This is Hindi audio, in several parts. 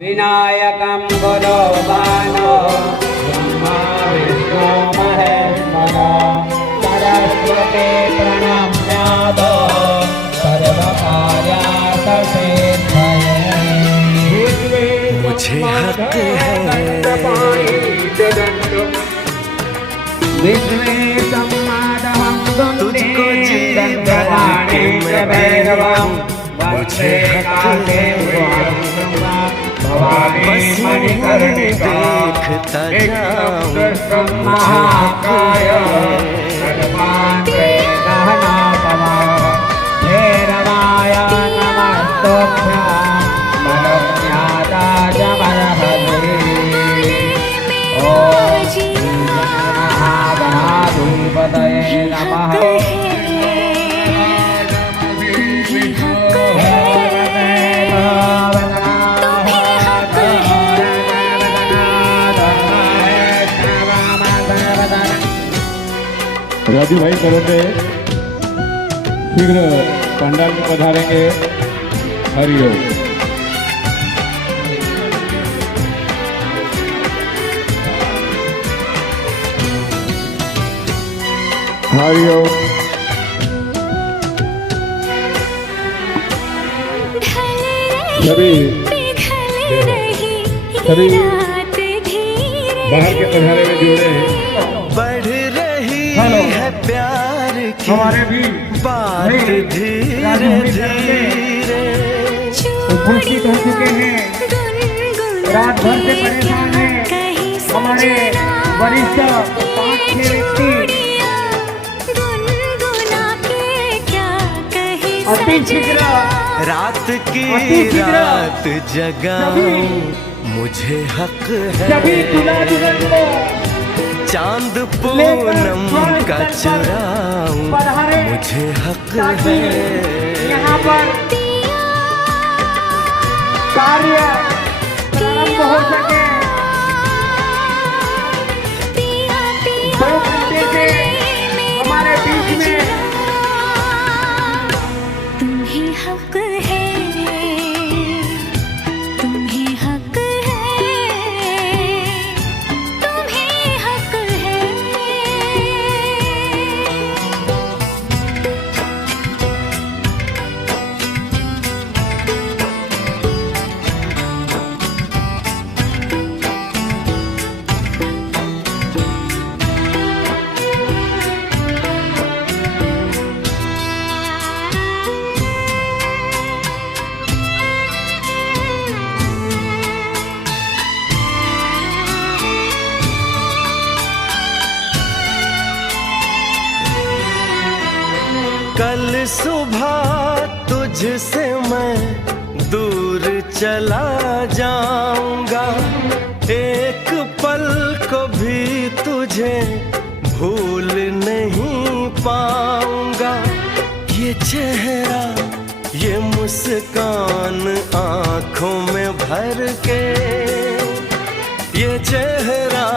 विनायकं गुरो बानो ब्रह्मा विष्णु महेश्वरा सरस्वती प्रणम्याद सर्वकार्यार्थसिद्धये। मुझे हक है विश्वे सम्मादहं तुझको जीवन के मैं भैरवं, मुझे हक है बस देखता जाऊं, महाकाय भैरवाय नमस्तुभ्यं मनोज्ञाता जमर्हसि। ॐ श्री महागणाधिपतये नमः। राजू भाई करोगे शीघ्र पंडाल में पधारेंगे। हरिओम। हरिओम। सभी बाहर के पधारे में जुड़े हैं। बढ़ रही है प्यार की हमारे भी बात धीरे धीरे, उपस्थित हो चुके हैं। रात भर से परेशान हैं हमारे वरिष्ठ 5-6 व्यक्ति। अति शीघ्र रात की रात जगाऊं, मुझे हक सभी है दुल्हा दुल्हन को चांद पूनम का चुराऊं, पधारे मुझे हक ताकि है यहाँ पर कार्य प्रारंभ हो सके। 2 घंटे से हमारे बीच में तुम्हें हक है, तुम्हें हक है, तुम्हें हक है। कल सुबह तुझसे मैं दूर चला जाऊंगा, एक पल को भी तुझे भूल नहीं पाऊंगा। ये चेहरा ये मुस्कान आंखों में भर के, ये चेहरा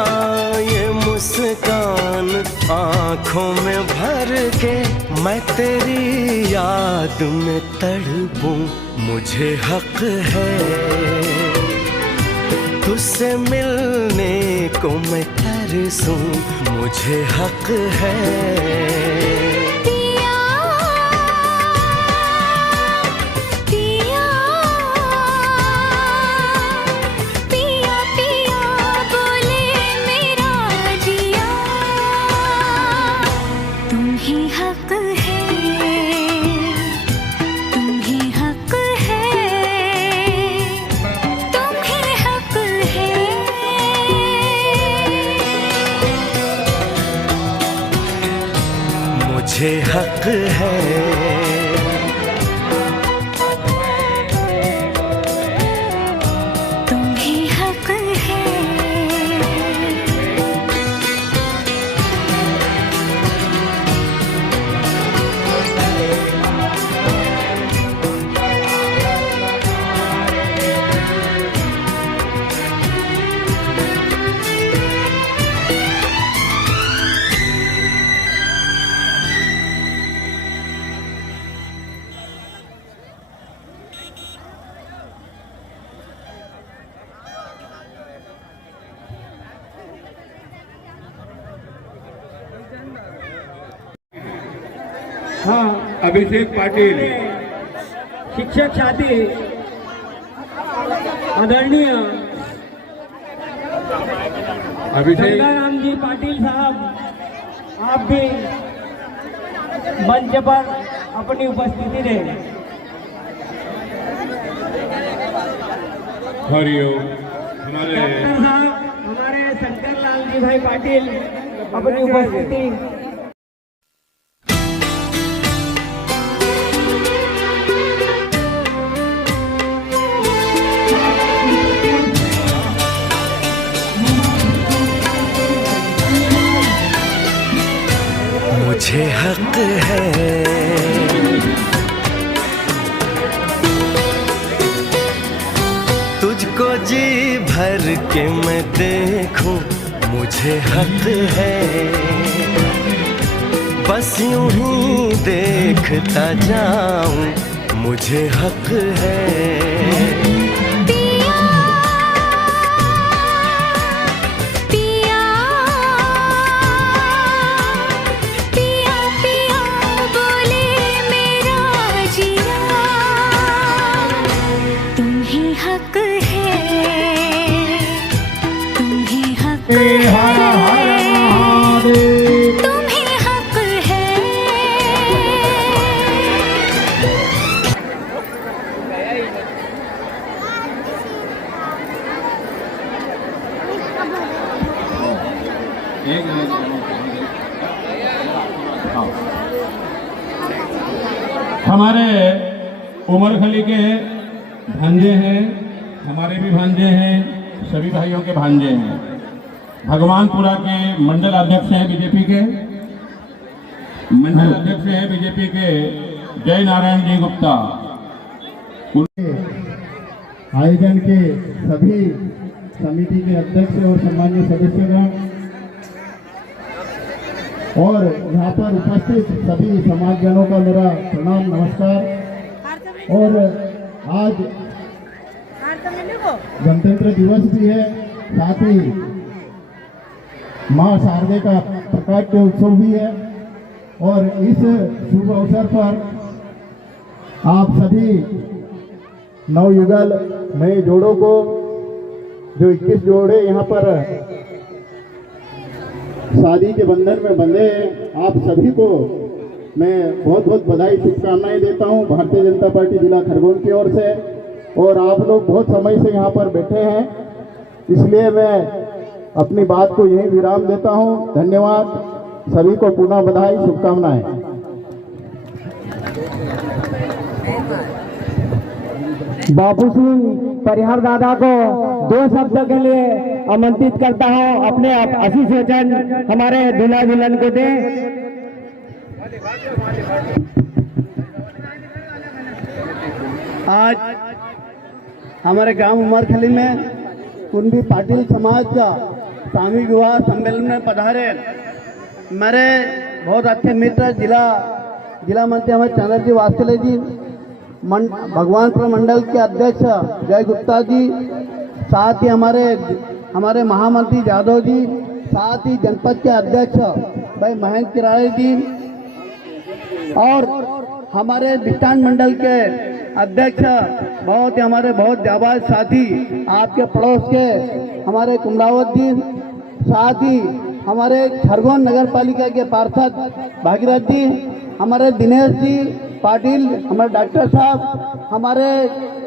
ये मुस्कान आंखों में भर के, मैं तेरी याद में तड़पूं, मुझे हक है तुझसे मिलने को मैं तरसूं, मुझे हक है। पिया पिया पिया पिया बोले मेरा जिया, तुम्हें हक है, तुम्हें हक है, तुम्हें हक है। मुझे हक है तुम्हें हक है। हाँ, अभिषेक पाटील, शिक्षक साथी आदरणीय अभिषेक गंगाराम जी पाटिल साहब, आप भी मंच पर अपनी उपस्थिति दें। हरिओम। हमारे डॉक्टर साहब हमारे शंकर लाल जी भाई पाटिल अपनी उपस्थिति। मुझे हक है तुझको जी भर के मैं देखूं, मुझे हक है बस यूं ही देखता जाऊं, मुझे हक है। पिया पिया पिया पिया बोले मेरा जिया, तुम्ही हक है, तुम्ही हक है, तुम्ही हक है। हमारे उमर खली के भांजे हैं, हमारे भी भांजे हैं, सभी भाइयों के भांजे हैं। भगवानपुरा के मंडल अध्यक्ष हैं बीजेपी के, मंडल अध्यक्ष हैं बीजेपी के जय नारायण जी गुप्ता। आयोजन के सभी समिति के अध्यक्ष और सम्मानीय सदस्यगण और यहाँ पर उपस्थित सभी समाजजनों का मेरा प्रणाम नमस्कार। और आज गणतंत्र दिवस भी है, साथ ही माँ शारदे का प्रकाश के उत्सव भी है। और इस शुभ अवसर पर आप सभी नवयुगल नए जोड़ों को, जो 21 जोड़े यहाँ पर शादी के बंधन में बंधे हैं, आप सभी को मैं बहुत बहुत बधाई शुभकामनाएं देता हूँ भारतीय जनता पार्टी जिला खरगोन की ओर से। और आप लोग बहुत समय से यहाँ पर बैठे हैं, इसलिए मैं अपनी बात को यहीं विराम देता हूँ। धन्यवाद, सभी को पुनः बधाई शुभकामनाएं। बापू सिंह परिहार दादा को 2 शब्द के लिए आमंत्रित करता हूं, अपने आशीष वचन हमारे दूल्हा दुल्हन को दें। आज हमारे गांव उमरखली में कुंडी पाटिल समाज का सामूहिक विवाह सम्मेलन में पधारे मेरे बहुत अच्छे मित्र जिला मंत्री हमारे चंद्रजी वास्कले जी, भगवानपुर मंडल के अध्यक्ष जय गुप्ता जी, साथ ही हमारे महामंत्री जादव जी, साथ ही जनपद के अध्यक्ष भाई महेंद्र किराड़े जी, और हमारे विष्टान मंडल के अध्यक्ष हमारे बहुत जाबाज साथी आपके पड़ोस के हमारे कुमरावत जी, साथ ही हमारे खरगोन नगर पालिका के पार्षद भागीरथ जी, हमारे दिनेश जी पाटिल, हमारे डॉक्टर साहब,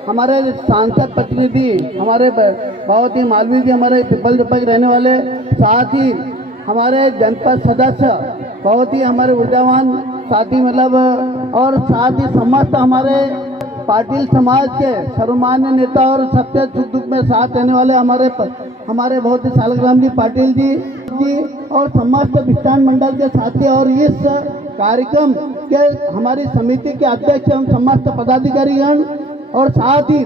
हमारे सांसद प्रतिनिधि हमारे बहुत ही मालवीय जी, हमारे पिपल जपक रहने वाले, साथ ही हमारे जनपद सदस्य बहुत ही हमारे ऊर्जावान साथी मतलब, और साथ ही समस्त हमारे पाटिल समाज के सर्वमान्य नेता और सबसे सुख दुख में साथ रहने वाले हमारे बहुत ही सालग्राम जी पाटिल जी और समस्त विष्टान मंडल के साथी, और इस कार्यक्रम के हमारी समिति के अध्यक्ष एवं समस्त पदाधिकारीगण, और साथ ही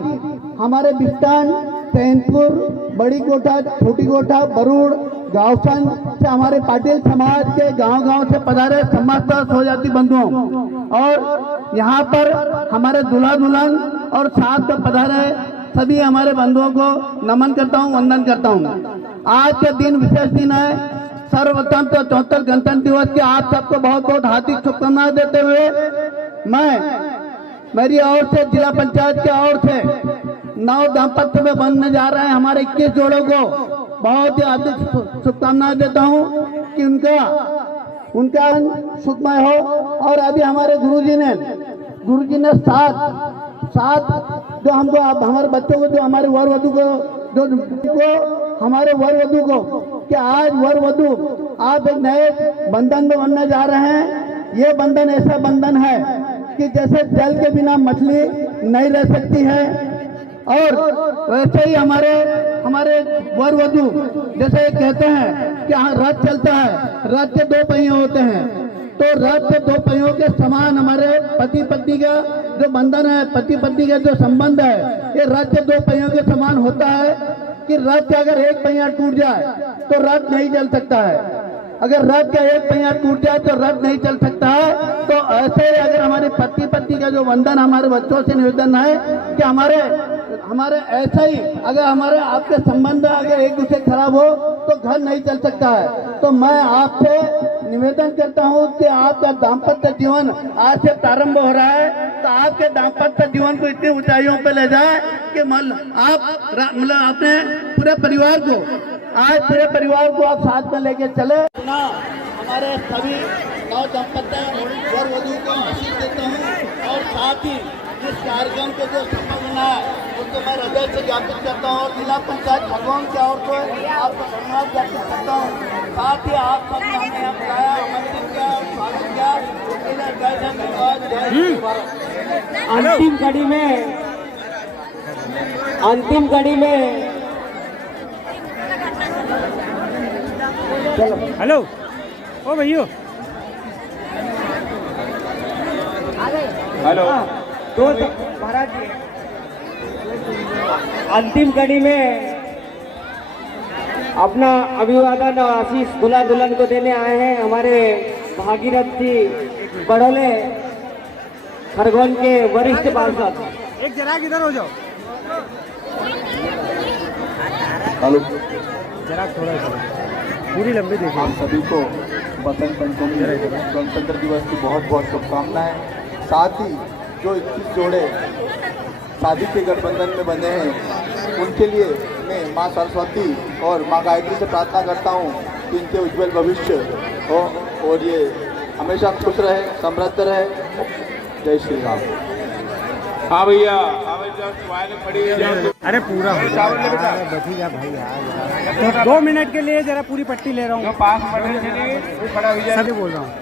हमारे विष्टान, चैनपुर, बड़ी कोठा, छोटी कोठा, बरूड़, गाँवसन से हमारे पाटिल समाज के गांव-गांव से पधारे समस्त स्वजाति बंधुओं, और यहाँ पर हमारे दूल्हा दुल्हन और साथ में पधारे सभी हमारे बंधुओं को नमन करता हूँ, वंदन करता हूँ। आज के दिन विशेष दिन है, सर्वप्रथम तो 74 गणतंत्र दिवस की आप सबको बहुत बहुत हार्दिक शुभकामनाएं देते हुए मैं मेरी ओर से जिला पंचायत की ओर से नव दाम्पत्य में बनने जा रहे हैं हमारे 21 जोड़ों को बहुत ही हार्दिक शुभकामनाएं देता हूं कि उनका सुखमय हो। और अभी हमारे गुरुजी ने साथ जो हमको हमारे बच्चों को जो हमारे वर वधु को हमारे वर वधु को कि आज वर वधु आप एक नए बंधन में बनने जा रहे हैं। ये बंधन ऐसा बंधन है कि जैसे जल के बिना मछली नहीं रह सकती है और वैसे ही हमारे वर वधु जैसे कहते हैं कि हाँ रथ चलता है, रथ के 2 पहिए होते हैं, तो रथ के 2 पहियों के समान हमारे पति पत्नी का जो बंधन है, पति पत्नी का जो संबंध है, ये रथ के 2 पहियों के समान होता है कि रथ का अगर एक पहिया टूट जाए तो रथ नहीं चल सकता है। अगर रथ का एक पहिया टूट जाए तो रथ नहीं चल सकता है। तो ऐसे ही अगर हमारे पति पत्नी का जो बंधन हमारे बच्चों से निवेदन है कि हमारे ऐसा ही अगर हमारे आपके संबंध अगर एक दूसरे खराब हो तो घर नहीं चल सकता है। तो मैं आपसे निवेदन करता हूं कि आपका दाम्पत्य जीवन आज से प्रारंभ हो रहा है, तो आपके दाम्पत्य जीवन को इतनी ऊंचाइयों पे ले जाए कि आप अपने पूरे परिवार को आप साथ में लेके चले। हमारे सभी नव दंपत्ति वर वधु को आशीष देता हूँ और साथ ही इस कार्यक्रम को जो सफल बना है उसको मैं हृदय से ज्ञापित करता हूँ और जिला पंचायत खरगोन की ओर से आपको धन्यवाद ज्ञापित करता हूँ। साथ ही आप सबने हमें यहाँ बुलाया, आमंत्रित किया, स्वागत किया, उसके लिए जय जय धन्यवाद, जय हिंद भारत। अंतिम कड़ी में हेलो ओ भैया हेलो महाराज जी अंतिम कड़ी में अपना अभिवादन और आशीष दूल्हा दुल्हन को देने आए हैं हमारे भागीरथ जी बड़ोले खरगोन के वरिष्ठ पार्षद। एक जरा इधर हो जाओ, हेलो, जरा थोड़ा सा पूरी लंबी देखिए। आप सभी को बसंत पंचमी गणतंत्र दिवस की बहुत बहुत शुभकामनाएं। साथ ही जो 21 जोड़े शादी के गठबंधन में बने हैं उनके लिए मैं माँ सरस्वती और माँ गायत्री से प्रार्थना करता हूँ कि इनके उज्जवल भविष्य हो और ये हमेशा खुश रहे, समृद्ध रहे। जय श्री राम। हाँ भैया, अरे पूरा हो बचेगा भाई यार, तो 2 मिनट के लिए जरा पूरी पट्टी ले रहा हूँ, सभी बोल रहा हूँ।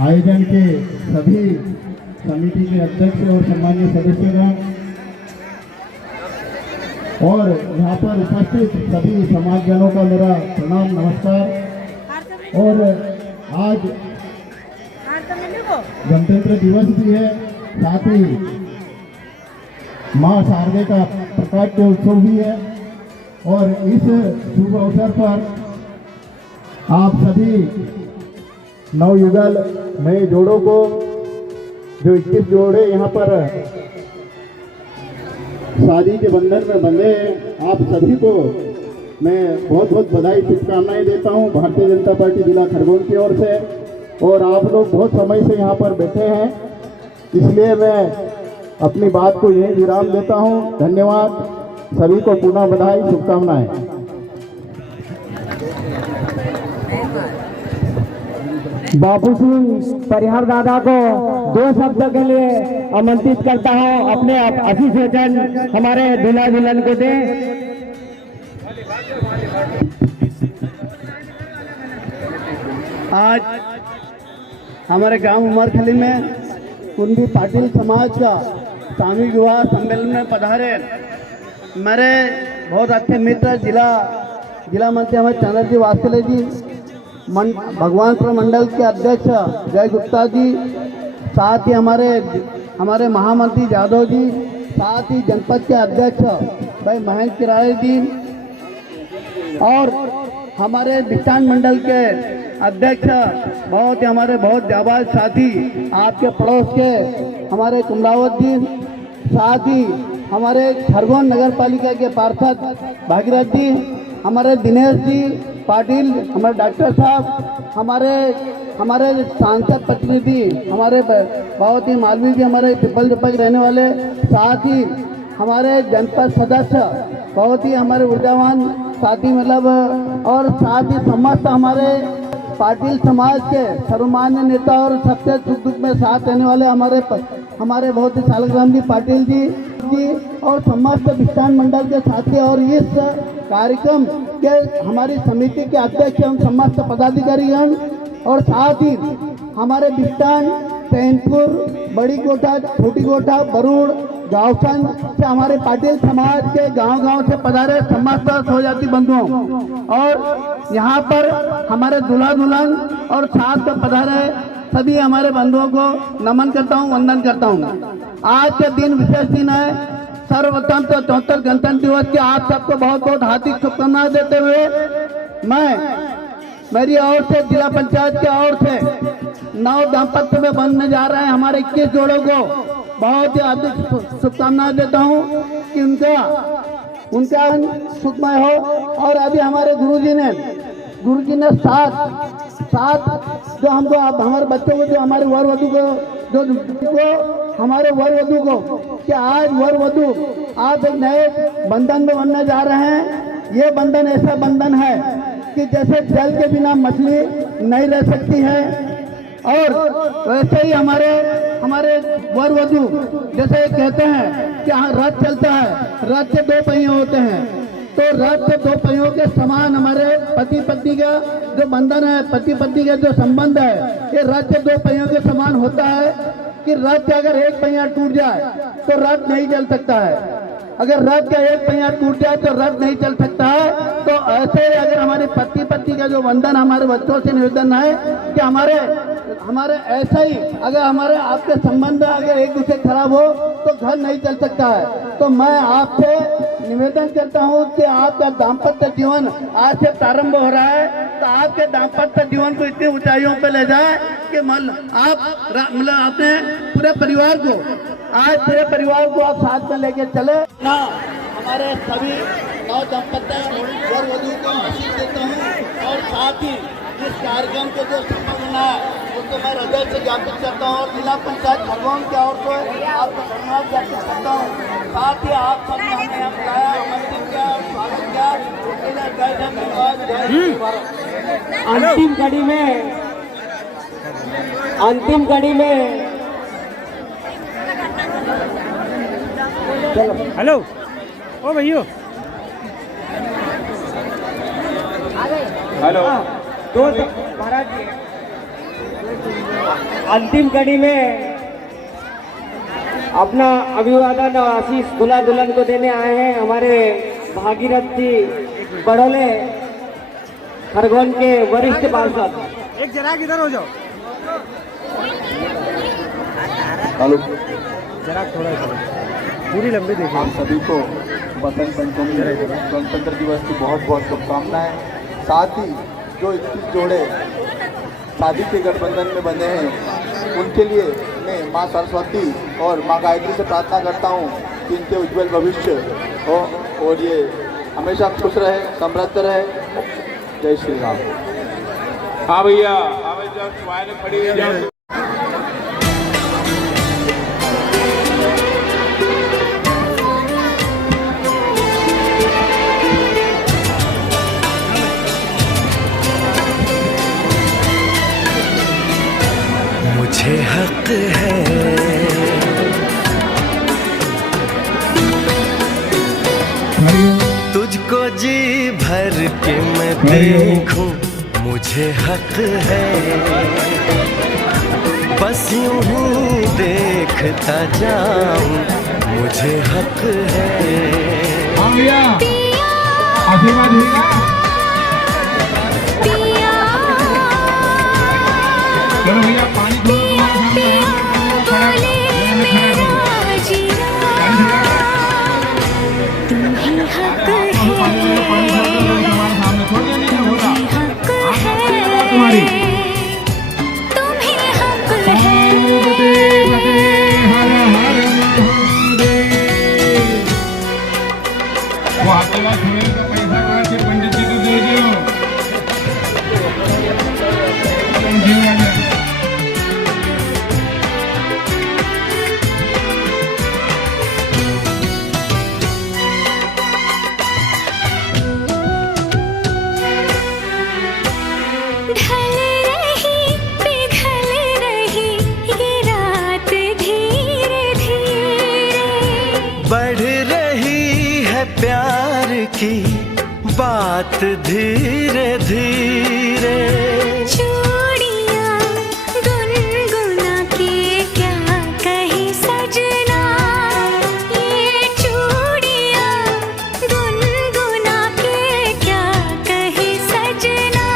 आयोजन के सभी समिति के अध्यक्ष और सम्मानीय सदस्यगण और यहाँ पर उपस्थित सभी समाजजनों का मेरा प्रणाम नमस्कार। और आज गणतंत्र दिवस भी है, साथ ही माँ शारदे का प्रकाश के उत्सव भी है और इस शुभ अवसर पर आप सभी नवयुगल नए जोड़ों को जो 21 जोड़े यहाँ पर शादी के बंधन में बंधे हैं, आप सभी को मैं बहुत बहुत बधाई शुभकामनाएं देता हूँ भारतीय जनता पार्टी जिला खरगोन की ओर से। और आप लोग बहुत समय से यहाँ पर बैठे हैं, इसलिए मैं अपनी बात को यही विराम देता हूँ। धन्यवाद, सभी को पुनः बधाई शुभकामनाएं। बाबू सिंह परिहार दादा को 2 शब्द के लिए आमंत्रित करता हूँ, अपने आशीष वचन हमारे दूल्हा दुल्हन को दें। आज हमारे गांव उमरखली में कुंडी पाटिल समाज का सामूहिक विवाह सम्मेलन में पधारे मेरे बहुत अच्छे मित्र जिला मंत्री हमारे चंद्रजी वात्सल्य जी, भगवानपुर मंडल के अध्यक्ष जय गुप्ता जी, साथ ही हमारे महामंत्री जादव जी, साथ ही जनपद के अध्यक्ष भाई महेंद्र किराए जी और हमारे विज्ञान मंडल के अध्यक्ष हमारे बहुत जाबाज साथी आपके पड़ोस के हमारे कुमलावत जी, साथ ही हमारे खरगोन नगर पालिका के पार्षद भागीरथ जी, हमारे दिनेश जी पाटिल, हमारे डॉक्टर साहब, हमारे सांसद प्रतिनिधि, हमारे बहुत ही मालवीय जी, हमारे पिपल जपक रहने वाले, साथ ही हमारे जनपद सदस्य बहुत ही हमारे ऊर्जावान साथी मतलब, और साथ ही समस्त हमारे पाटिल समाज के सर्वमान्य नेता और सबसे सुख दुख में साथ रहने वाले हमारे बहुत ही सालग्राम जी पाटिल जी और समस्त विज्ञान मंडल के साथी, और इस कार्यक्रम के हमारी समिति के अध्यक्ष एवं समस्त पदाधिकारीगण, और साथ ही हमारे विज्ञान सैनपुर, बड़ी कोटा, छोटी कोटा, बरूड़, गाँवसन से हमारे पाटिल समाज के गांव-गांव से पधारे समस्त स्वजाति बंधुओं, और यहाँ पर हमारे दूल्हा दुल्हन और साथ में पधारे सभी हमारे बंधुओं को नमन करता हूँ, वंदन करता हूँ। आज के दिन विशेष दिन है, सर्वप्रथम तो 74 गणतंत्र दिवस की आप सबको बहुत बहुत हार्दिक शुभकामनाएं देते हुए मेरी ओर से, जिला पंचायत की ओर से 9 दाम्पत्य में बनने जा रहे हैं हमारे 21 जोड़ों को बहुत ही अधिक शुभकामनाएं देता हूं कि उनका सुखमय हो। और अभी हमारे गुरुजी ने साथ जो हमको हमारे बच्चों को, जो हमारे वर वधु को हमारे वर वधु को, कि आज वर वधु आप एक नए बंधन में बनने जा रहे हैं। ये बंधन ऐसा बंधन है कि जैसे जल के बिना मछली नहीं रह सकती है, और वैसे ही हमारे वर वधु जैसे कहते हैं कि रथ चलता है, रथ के 2 पहिए होते हैं, तो रथ के 2 पहियों के समान हमारे पति पत्नी का जो बंधन है, पति पत्नी का जो संबंध है, ये रथ के 2 पहियों के समान होता है कि रथ का अगर एक पहिया टूट जाए तो रथ नहीं चल सकता है। अगर रथ का एक पहिया टूट जाए तो रथ नहीं चल सकता है। तो ऐसे ही अगर हमारे पति पत्नी का जो बंधन, हमारे बच्चों से निवेदन है कि हमारे ऐसा ही अगर हमारे आपके संबंध अगर एक दूसरे खराब हो तो घर नहीं चल सकता है। तो मैं आपसे निवेदन करता हूं कि आपका दाम्पत्य जीवन आज से प्रारंभ हो रहा है, तो आपके दाम्पत्य जीवन को इतनी ऊंचाइयों पे ले जाए कि आप अपने पूरे परिवार को आप साथ में लेके चले ना। हमारे सभी 9 दाम्पत्य वर वधु को आशीष देता हूँ, और साथ ही इस कार्यक्रम को जो सफल होना है उसको मैं हृदय से ज्ञापित करता हूँ, और जिला पंचायत खरगोन की ओर से आपको धन्यवाद ज्ञापित करता हूँ। साथ ही आप सब ने हमें यहाँ बुलाया, आमंत्रित किया, स्वागत किया, उसके लिए जय जय धन्यवाद, जय श्री भारत। अंतिम कड़ी में हेलो ओ भैया, हेलो महाराज जी, अंतिम कड़ी में अपना अभिवादन और आशीष दूल्हा दुल्हन को देने आए हैं हमारे भागीरथ जी बड़ोले, खरगोन के वरिष्ठ पार्षद। एक जरा इधर हो जाओ, हेलो, जरा थोड़ा पूरी लंबी देखिए। आप सभी को बसंत पंचमी गणतंत्र दिवस की बहुत बहुत शुभकामनाएं। साथ ही जो 21 जोड़े शादी के गठबंधन में बंधे हैं, उनके लिए मैं माँ सरस्वती और माँ गायत्री से प्रार्थना करता हूँ कि इनके उज्जवल भविष्य हो और ये हमेशा खुश रहे, समृद्ध रहे। जय श्री राम। हाँ भैया, खड़ी है जाओ। मुझे हक है तुझको जी भर के मैं देखूं, मुझे हक है बस यूं ही देखता जाऊं, मुझे हक है। आशीर्वाद चलो भैया, पानी बाद झूले का पैसा कहाँ से पंडित जी को दे दियो। ढल रही पिघल रही ये रात धीरे धीरे, बढ़ रही है प्यार की बात धीरे धीरे। चूड़ियाँ गुनगुना के क्या कहे सजना, ये चूड़ियाँ गुनगुना के क्या कहे सजना।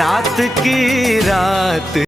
रात की रात